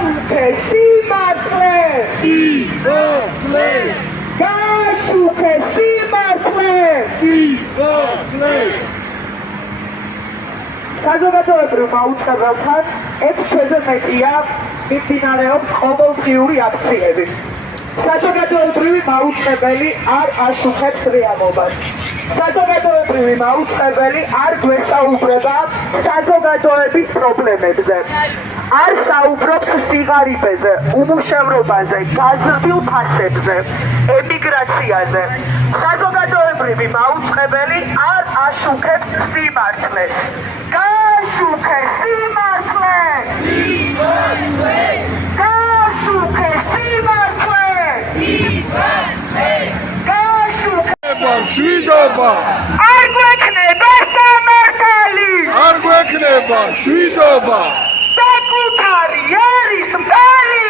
Gashukhe simartle. Gashukhe simartle. საზოგადოებრივ მაუწყებელთან 6 თვეზე მეტია მიმდინარეობს ყოველდღიური აქციები. საზოგადოებრივი მაუწყებელი არ აშუქებს რეალობას. საზოგადოებრივი მაუწყებელი არ გვესაუბრება საზოგადოების პრობლემებზე. არ საუბრობს სიღარიბეზე, უმუშევრობაზე, გაზრდილ ფასებზე, ემიგრაციაზე. საზოგადოებრივი მაუწყებელი არ აშუქებს სიმართლეს. გააშუქე სიმართლე! გააშუქე სიმართლე! შვიდობა! არ გვექნება სამართალი! არ გვექნება შვიდობა! საკუთარი არის მტარი!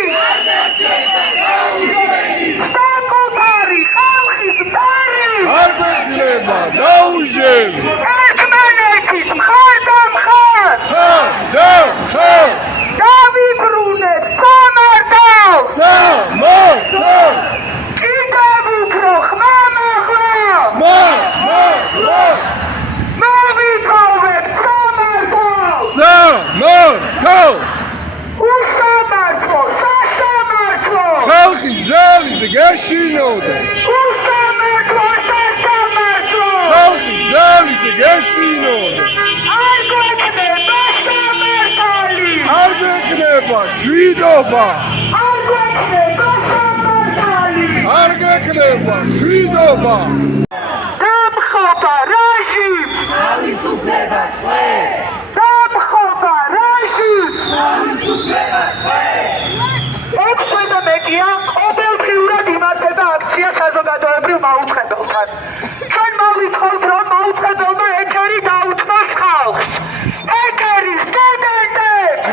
საკუთარი ხალხის მტარი! არ გვექნება დაუჟები! ერთმანეთის მხარ და მხარ! ხარ და ხარ! დავიბრუნებ სამართალს! სამართალს! კიდევ უფრო ხმამაღლა! მოვიტოვებ სამართალს! სამართალს! უსამართლო სასამართლო! ხალხის ძალის გაშინოდა! უსამართლო სასამართლო! ხალხის ძალის გაშინოდა! არ გვექნება სამართალი! არ გვექნება შვიდობა! არ გვექნება სამართალი! არ გვექნება შვიდობა! დამხობა რეჟიმს! თავისუფლება დღეს! დამხობა რეჟიმს! თავისუფლება დღეს! 6 თვეზე მეტია ყოველდღიურად იმართება აქცია საზოგადოებრივ მაუწყებელთან. ჩვენ მოვითხოვთ, რომ მაუწყებელმა ეთერი დაუთმოს ხალხს. ეთერი სტუდენტებს!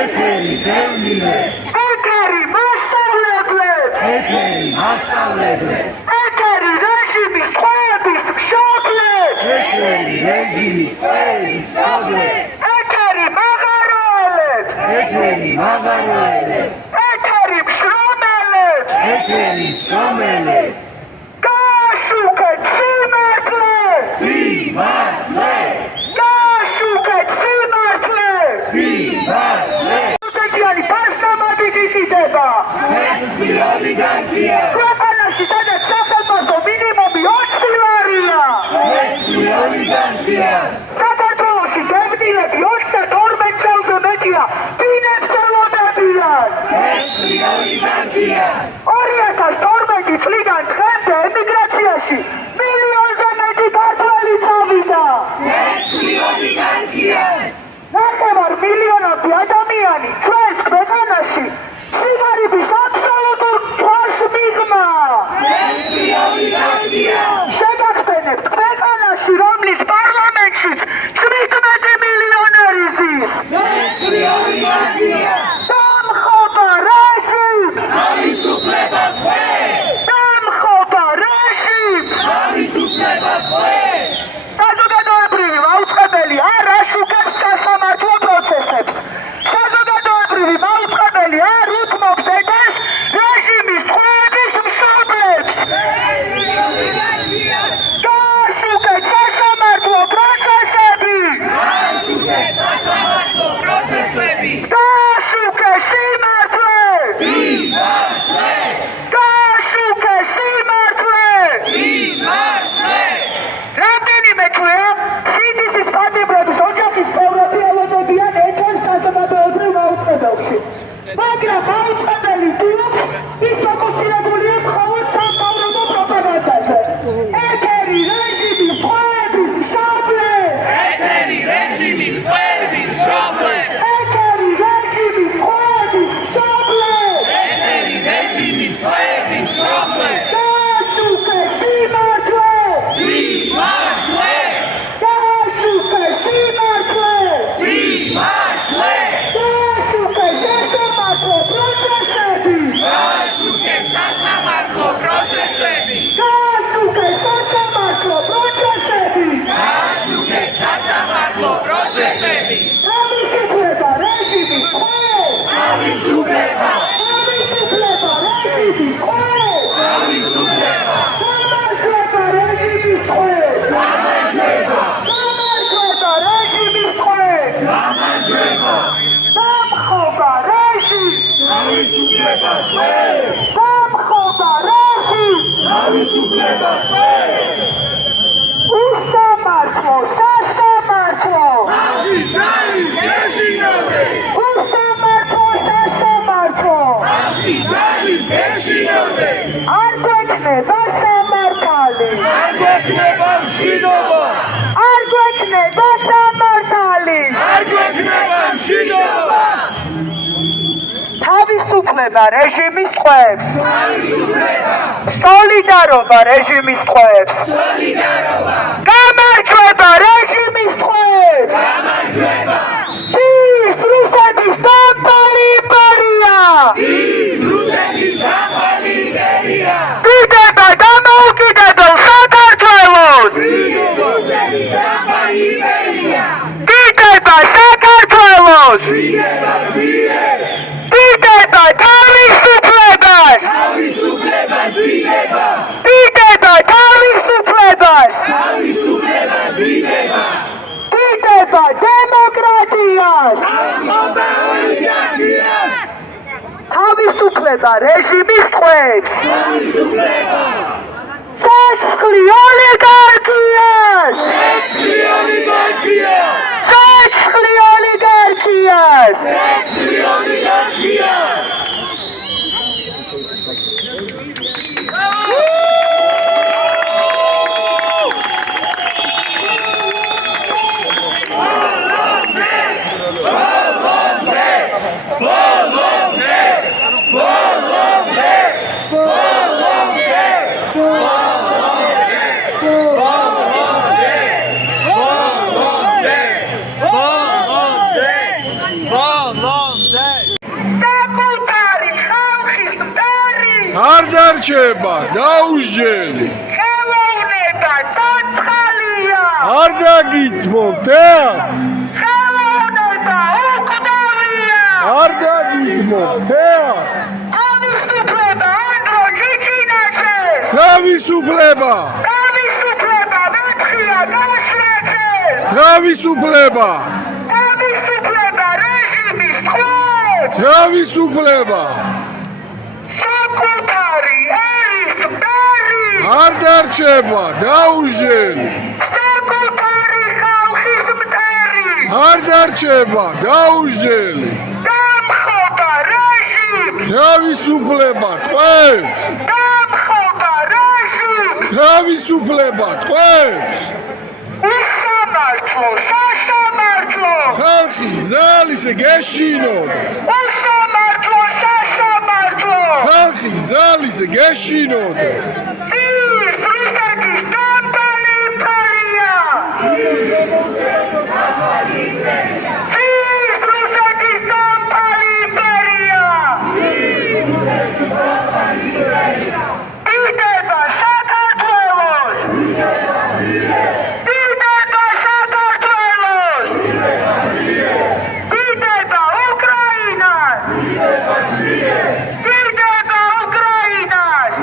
ეთერი დევნილებს! ეთერი მასწავლებლებს! ეთერი რეჟიმის ტყვეების მშობლებს! ეთერი მაღაროელებს! ეთერი მშრომელებს! გააშუქეთ სიმართლეს! გააშუქეთ სიმართლეს! სტუდენტიანი ფასნამადი გიყიდება! ქვეყანაში სადაც სახელმწიფო მინიმუმი 20 ლარია! საქართველოში დევნილები 32 წელზე მეტია დინებს ელოდებიან! 2012 წლიდან დღემდე ემიგრაციაში მილიონზე მეტი ქართველი წავიდა! 9 მილიონობით ადამიანი ჩვენს ქვეყანაში სიგარების აბსოლუტურ თვალს მიღმა! შეგახსენებთ ქვეყანაში, რომლის პარლამენტშიც 17 მილიონერი ზის! დამხობა რეჟიმს! თავისუფლება დღეს! დამხობა რეჟიმს! თავისუფლება დღეს! საზოგადოებრივი მაუწყებელი არ აშუქებს სასამართლო პროცესებს. საზოგადოებრივი მაუწყებელი არ უთმობს ეთერს რეჟიმის ტყვეების მშობლებს. გააშუქეთ სასამართლო პროცესები! გააშუქე სიმართლე! გააშუქე სიმართლე! რამდენიმე თვეა სიდისის პატიმრების ოჯახის წევრები ელოდებიან ეთერ საზოგადოებრივ მაუწყებელში. მაგრამ მაუწყებელი დიოქს ის ფოკუსირებულია მხოლოდ სამთავრობო პროპაგანდაზე. ეთერი რეჟიმის ტყვეების მშობლებს! ეთერი რეჟიმის ტყვეების მშობლებს! ეთერი რეჟიმის ტყვეების მშობლებს! ეთერი რეჟიმის ტყვეების მშობლებს! გააშუქე სიმართლე! გააშუქე სიმართლე! გააშუქე სასამართლო პროცესები! გააშუქე სასამართლო პროცესები! გააშუქე სასამართლო პროცესები! გააშუქე სასამართლო პროცესები! პროცესები თავისუფლება რეჟიმის ქვეშ თავისუფლება თავისუფლება რეჟიმის ქვეშ თავისუფლება გამარჯვება რეჟიმის ქვეშ გამარჯვება გამარჯვება რეჟიმის ქვეშ გამარჯვება სამხობა რეჟიმს თავისუფლება წვევს სამხობა რეჟიმს თავისუფლება წვევს უსამართლო სასამართლო ხალხის ძალის გეშინოდეს უსამართლო სასამართლო ხალხის ძალის გეშინოდეს არ გვექნება სამართალი არ გვექნება მშვიდობა არ გვექნება სამართალი არ გვექნება მშვიდობა თავისუფლება რეჟიმის ტყვეებს თავისუფლება სოლიდარობა რეჟიმის ტყვეებს სოლიდარობა გამარჯვება რეჟიმის ტყვეებს გამარჯვება ის რუსეთის დამპალი იმპერია ის რუსეთის დამპალი იმპერია დიდება დამოუკიდებელ საქართველოს რუსეთის დამპალი იმპერია დიდება საქართველოს დიდება გმირებს დიდება თავისუფლებას თავისუფლებას დიდება დიდება თავისუფლებას თავისუფლებას დიდება დიდება დემოკრატიას ხალხობა ოლიგარქიას თავისუფლება რეჟიმის ტყვეებს თავისუფლება ცეცხლი ოლიგარქიას ცეცხლი ოლიგარქიას ცეცხლი ოლიგარქიას ცეცხლი ოლიგარქიას საკუთარი ხალხის მტერი არ დარჩება დაუჟელი ხელოვნება ცოცხალია არ დაგიძმობ თეატრს ხელოვნება უკვდავია არ დაგიძმობ თეატრს თავისუფლება ანდრო ჩიჩინაძეს თავისუფლება თავისუფლება მეთხია გაშრაძეს თავისუფლება თავისუფლება რეჟიმის ტყვეებს თავისუფლება საკუთარი ერის მტერი არ დარჩება დაუჟელი საკუთარი ხალხის მტერი არ დარჩება დაუჟელი დამხობა რეჟიმს თავისუფლება ტყვეებს დამხობა რეჟიმს თავისუფლება ტყვეებს უსამართლო სასამართლო ხალხის ძალის გეშინოდეს უსამართლო სასამართლო ხალხის ძალის გეშინოდეს ის რუსეთის დამპალი იმპერია ის რუსეთის დამპალი იმპერია დიდება საქართველოს დიდება საქართველოს დიდება უკრაინას დიდება უკრაინას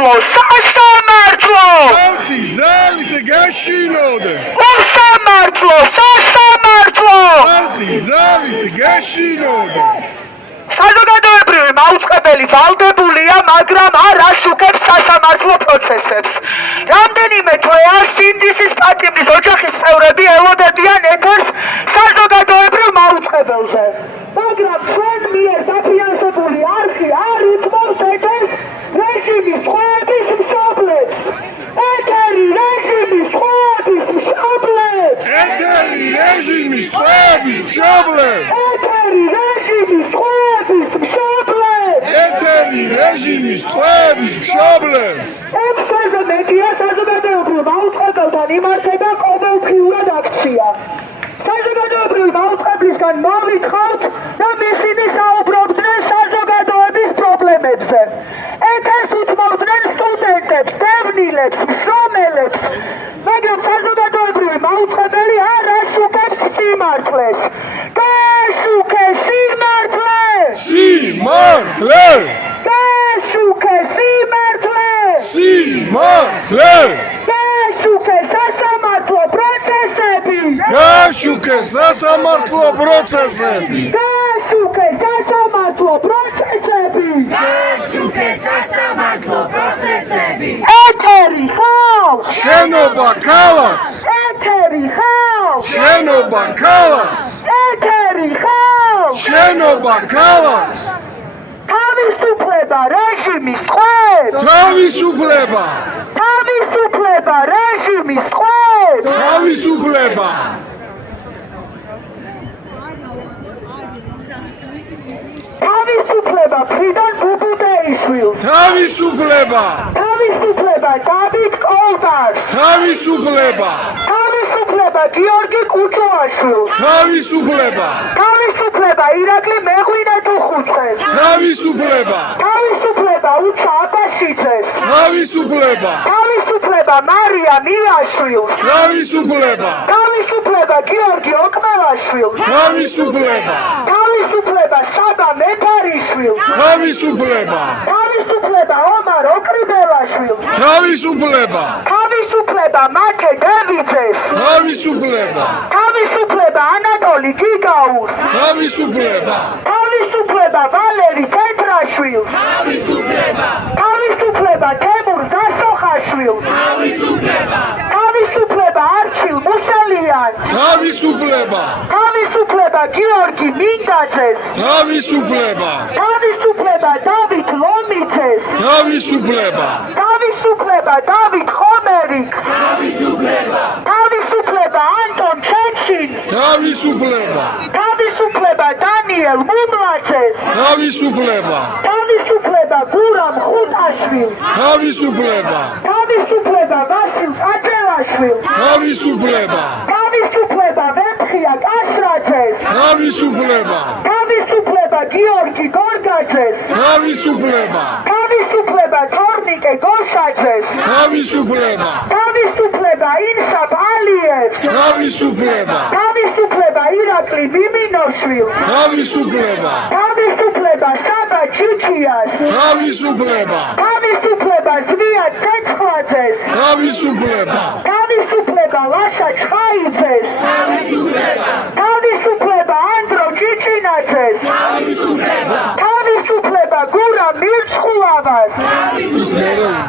სასამართლო, სასამართლო! ხალხი ზალისე გეშინოდეს! უსამართლო, სასამართლო! ხალხი ზალისე გეშინოდეს! საზოგადოებრივი მაუწყებელი ვალდებულია, მაგრამ არ აშუქებს სასამართლო პროცესებს. რამდენიმე თვეა სინდისის პატიმრის ოჯახის წევრები ელოდებიან ეთერს საზოგადოებრივ მაუწყებელზე. მაგრამ ჩვენ მიერ დაფინანსებული არხი არ უთმობს ეთერს რეჟიმის ხვების მშობლებს. ეთერი რეჟიმის ხვების მშობლებს. ეთერი რეჟიმის ხვების მშობლებს! ეთერი რეჟიმის ხვების მშობლებს. ეთერი რეჟიმის ხვების მშობლებს! ექსპერტზე მედია საზოგადოებრივ მაუწყებელთან იმართება ყოველდღიურად აქცია. საზოგადოებრივი მაუწყებლისგან მოვითხავთ, რომ ისინი საუბრობდნენ საზოგადოების პრობლემებზე. ეთერს უთმობდნენ სტუდენტებს, დევნილებს, მშრომელებს, მაგრამ საზოგადოებრივი მაუწყებელი არ აშუქებს სიმართლეს. გააშუქე სიმართლე! სიმართლე! გააშუქე სიმართლე! სიმართლე! გააშუქე სასამართლო პროცესები! გაშუქე სასამართლო პროცესები! გააშუქე სასამართლო პროცესები! გააშუქე სასამართლო პროცესები! ეთერი ხავს! შენობა ქალაქს! ეთერი ხავს! შენობა ქალაქს! ეთერი ხავს! შენობა ქალაქს! თავისუფლება რეჟიმის ტყვედ! თავისუფლება! თავისუფლება რეჟიმის ტყვედ! თავისუფლება! თავისუფლება ფრიდონ ბუბუდეიშვილს! თავისუფლება! თავისუფლება დავით კოლდარს! თავისუფლება! თავისუფლება გიორგი კუჭუაშვილს! თავისუფლება! თავისუფლება ირაკლი მეღვინეთუხუცეს! თავისუფლება! თავისუფლება უჩა აბაშიძეს! თავისუფლება! თავისუფლება მარია მიაშვილს! თავისუფლება! თავისუფლება გიორგი ოკმევაშვილს! თავისუფლება! თავისუფლება საბა მეფარიშვილს! თავისუფლება! თავისუფლება ომარ ოკრიბელაშვილს! თავისუფლება! თავისუფლება მათე დევიძეს! თავისუფლება! თავისუფლება ანატოლი გიგაურს! თავისუფლება! თავისუფლება ვალერი თეთრაშვილს! თავისუფლება! თავისუფლება თემურ დასოხაშვილს! თავისუფლება! თავისუფლება არჩილ მუსელიანს! თავისუფლება! თავისუფლება გიორგი მინდაძეს! თავისუფლება! თავისუფლება დავით ლომიძეს! თავისუფლება! თავისუფლება დავით ხომერიკს! თავისუფლება! თავისუფლება ანტონ ჩეჩინს! თავისუფლება! თავისუფლება დანიელ მუმლაძეს! თავისუფლება! თავისუფლება გურამ ხუტაშვილს! თავისუფლება! თავისუფლება ვასილ კაძელაშვილს! თავისუფლება! თავისუფლება ვეფხია კასრაძეს! თავისუფლება! თავისუფლება გიორგი გორგაძეს! თავისუფლება! თავისუფლება თორნიკე გოშაძეს! თავისუფლება! თავისუფლება ინსაფ ალიევს! თავისუფლება! თავისუფლება ირაკლი მიმინოშვილს! თავისუფლება! თავისუფლება საბა ჩიჩიას! თავისუფლება! თავისუფლება ზვია ცეცხლაძეს! თავისუფლება! თავისუფლება ლაშა ჩხაიძეს! თავისუფლება! თავისუფლება ანდრო ჭიჭინაძეს! თავისუფლება! თავისუფლება გურა მირცხულავას!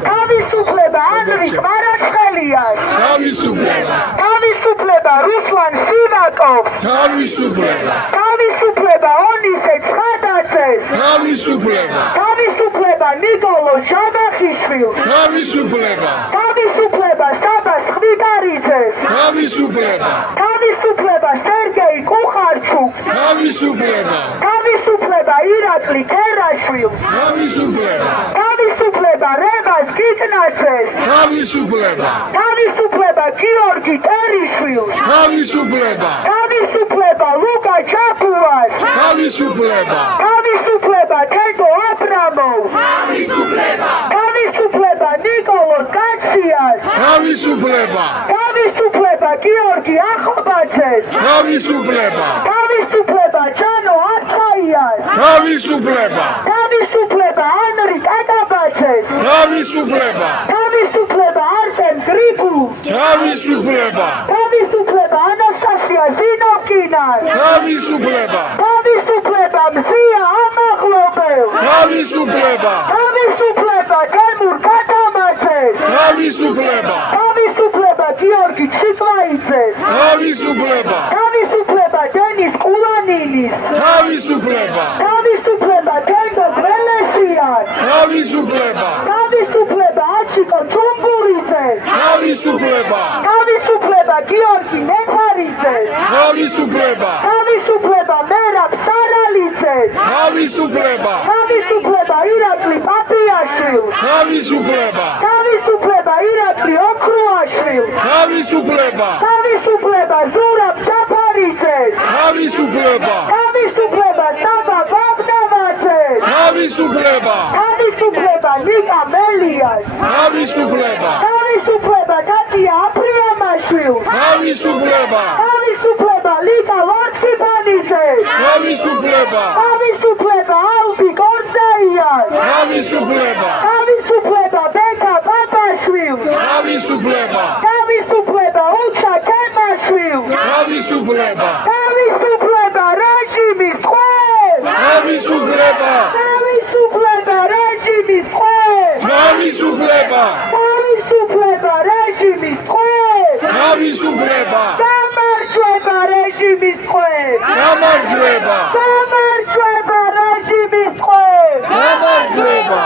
თავისუფლება ანდრი კვარაცხელიას! თავისუფლება! თავისუფლება რუსლან სივაკოვს! თავისუფლება! თავისუფლება ონისე ცხადაძეს! თავისუფლება! თავისუფლება ნიკოლო ჟაბახიშვილს! თავისუფლება! თავისუფლება საბა ხვიდარიძეს! თავისუფლება! თავისუფლება სერგეი კუხარჩუკს! თავისუფლება! თავისუფლება ირაკლი ქერაშვილს! თავისუფლება! თავისუფლება რევაზ კიკნაძეს! თავისუფლება! თავისუფლება გიორგი ტერიშვილს! თავისუფლება! თავისუფლება ლუკა ჩაფუას! თავისუფლება! თავისუფლება თედო აბრამოვს! თავისუფლება! თავისუფლება ნიკოლოს კაციას! თავისუფლება! თავისუფლება გიორგი ახობაძეს! თავისუფლება! თავისუფლება ჯანო არჩაიას! თავისუფლება! თავისუფლება ანრი კატაბაძეს! თავისუფლება თავისუფლება არტემ გრიფულს თავისუფლება თავისუფლება ანასტასია ზინოკინას თავისუფლება თავისუფლება მზია ამაღლობელს თავისუფლება თავისუფლება გემურ კატამაძეს თავისუფლება თავისუფლება გიორგი ჩიკვაიძეს თავისუფლება თავისუფლება დენის კულანინის თავისუფლება თავისუფლება გენდო გველესიანს თავისუფლება თავისუფლება აჩიკო ჭუმბურიძეს თავისუფლება თავისუფლება გიორგი ნეფარიძეს თავისუფლება თავისუფლება მერაბ სარალიძეს თავისუფლება თავისუფლება ირაკლი პაპიაშვილს თავისუფლება თავისუფლება ირაკლი ოქრუაშვილს თავისუფლება თავისუფლება ზურაბ ჯაფარიძეს თავისუფლება თავისუფლება საბა ბაბნავაძეს თავისუფლება თავისუფლება ნიკა მელიას თავისუფლება თავისუფლება კატია აფრიამაშვილს თავისუფლება თავისუფლება ლიკა ვორთქიფანიძეს თავისუფლება თავისუფლება ალბი გორცაიას თავისუფლება თავისუფლება ბეკა პაპაშვილს თავისუფლება თავისუფლება უჩა თემაშვილს თავისუფლება თავისუფლება რეჟიმის ყველს თავისუფლება თავისუფლება რეჟიმის ყველს თავისუფლება თავისუფლება რეჟიმის ყველს თავისუფლება გამარჯვება რეჟიმის ყველს გამარჯვება გამარჯვება რეჟიმის ყველს გამარჯვება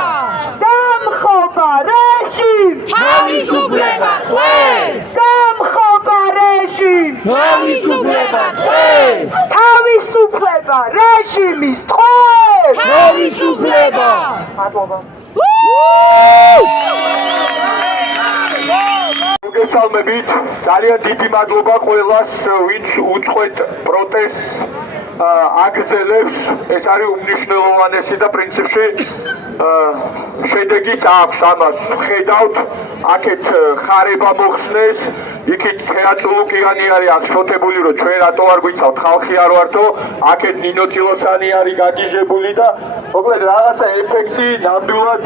დამხობა რეჟიმს თავისუფლება ყველს დამხობა რეჟიმს თავისუფლება დღეს თავისუფლება რეჟიმის ყველს თავისუფლება მადლობა მოგესალმებით, ძალიან დიდი მადლობა ყველას, ვინც უწყვეტ პროტესტს აგრძელებს. ეს არის უმნიშვნელოვანესი და პრინციპში შედეგიც აქვს ამას. ხედავთ, აქეთ ხარება მოხსნეს, იქით თეატრულუკიანი არის აღშფოთებული, რომ ჩვენ რატო არ გვიცავთ, ხალხი არ ვართო, აქეთ ნინო წილოსანი არის გაგიჟებული და მოკლედ რაღაცა ეფექტი ნამდვილად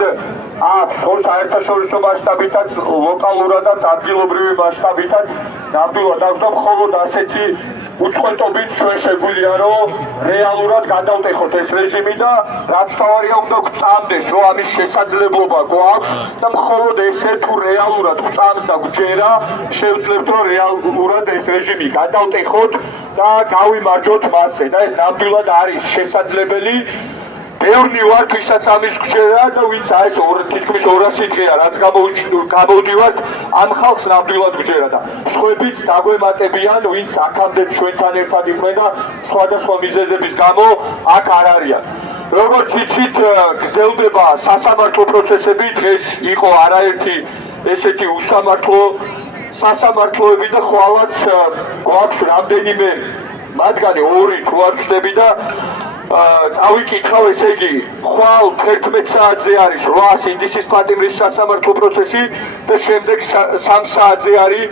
აქვს, საერთაშორისო მასშტაბითაც, ლოკალურადაც, ადგილობრივი მასშტაბითაც ნამდვილად აქვს და მხოლოდ ასეთი უწყვეტობით ჩვენ შეგვიძლია რომ რეალურად გადავტეხოთ ეს რეჟიმი და რაც თავარია უნდა გვწამდეს, რომ ამის შესაძლებლობა გვაქვს და მხოლოდ ესე თუ რეალურად გვწამს და გვჯერა, შევძლებთ რომ რეალურად ეს რეჟიმი გადავტეხოთ და გავიმარჯვოთ მასზე და ეს ნამდვილად არის შესაძლებელი. ბევრი ვარ ვისაც ამის გვჯერა და ვინც აი ეს თითქმის 200 დღეა რაც გამოვდივართ ამ ხალხს ნამდვილად გვჯერა და სხვებიც დაგვემატებიან ვინც აქამდე ჩვენთან ერთად იყვნენ და სხვადასხვა მიზეზების გამო აქ არ არიან. როგორც იცით, გრძელდება სასამართლო პროცესები, დღეს იყო არაერთი ესეთი უსამართლო სასამართლოები და ხვალაც გვაქვს რამდენიმე მათგანი ორი თუ არ ვწდები და წავიკითხავ, ესე იგი, ხვალ 11 საათზე არის 8 სინდისის პატიმრის სასამართლო პროცესი და შემდეგ 3 საათზე არის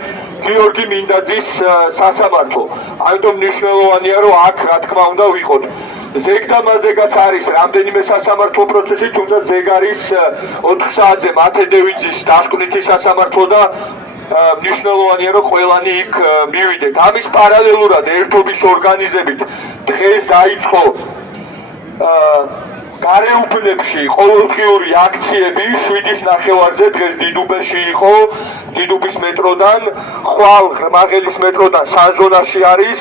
გიორგი მინდაძის სასამართლო. ამიტომ მნიშვნელოვანია, რომ აქ რა თქმა უნდა ვიყოთ. ზეგდამაზეგაც არის რამდენიმე სასამართლო პროცესი, თუმცა ზეგ არის 4 საათზე მათე დევიძის დასკვნითი სასამართლო და მნიშვნელოვანია რომ ყველანი იქ მივიდეთ. ამის პარალელურად ერთობის ორგანიზებით დღეს დაიწყო გარეუბნებში ყოველდღიური აქციები 7-ის ნახევარზე დღეს დიდუბეში იყო, დიდუბის მეტროდან, ხვალ ღრმაღელის მეტროდან საზონაში არის,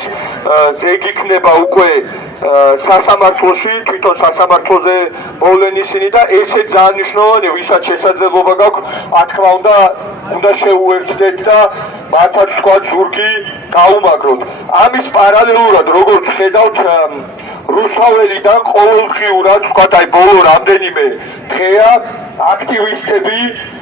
ზეგ იქნება უკვე სასამართლოში, თვითონ სასამართლოზე მოვლენ ისინი და ესე ძალიან მნიშვნელოვანია, ვისაც შესაძლებლობა გაქვს, რა თქმა უნდა შეუერთდეთ და მათაც თქვა ზურგი გაუმაგროთ. ამის პარალელურად, როგორც ხედავთ, რუსთაველიდან ყოველდღიურად, ვთქვათ, აი ბოლო რამდენიმე დღეა აქტივისტები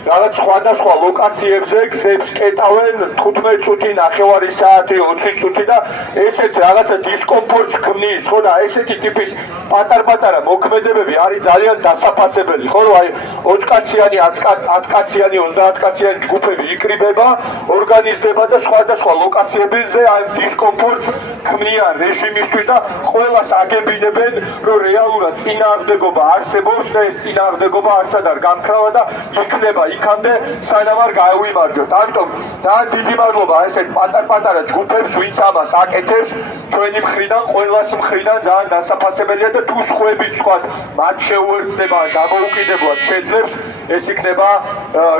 რაღაც სხვადასხვა ლოკაციებზე გზებს კეტავენ 15 წუთი, ნახევარი საათი, 20 წუთი და ესეც რაღაცა დისკომფორტს ქმნის, ხო და ესეთი ტიპის პატარ-პატარა მოქმედებები არის ძალიან დასაფასებელი, ხო რომ აი 20 კაციანი, 10 კაციანი, 30 კაციანი ჯგუფები იკრიბება, ორგანიზდება და სხვადასხვა ლოკაციებზე აი დისკომფორტს ქმნიან რეჟიმისთვის და ყველას აგებინებენ, რომ რეალურად წინააღმდეგობა არსებობს და ეს წინააღმდეგობა არსად არ გამქრალა და იქნება იქამდე სანამ არ გავიმარჯვებთ. ამიტომ ძალიან დიდი მადლობა ესეთ პატარ-პატარა ჯგუფებს, ვინც ამას აკეთებს. ჩვენი მხრიდან, ყველას მხრიდან ძალიან დასაფასებელია და თუ სხვაებიც თქვა მათ შეუერთდება ან დამოუკიდებლად შეძლებს, ეს იქნება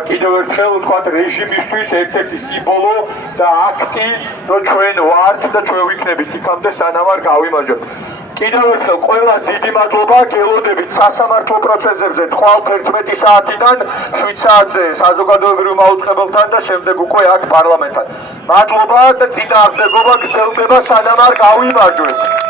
კიდევ ერთხელ თქვა რეჟიმისთვის ერთ-ერთი სიმბოლო და აქტი, რომ ჩვენ ვართ და ჩვენ ვიქნებით იქამდე სანამ არ გავიმარჯვებთ. კიდევ ერთხელ ყველას დიდი მადლობა, გელოდებით სასამართლო პროცესებზე თვალ 11 საათიდან 7 საათზე საზოგადოებრივ მაუწყებელთან და შემდეგ უკვე აქ პარლამენტთან. მადლობა და წინააღმდეგობა გრძელდება სანამ არ გავიმარჯვებთ.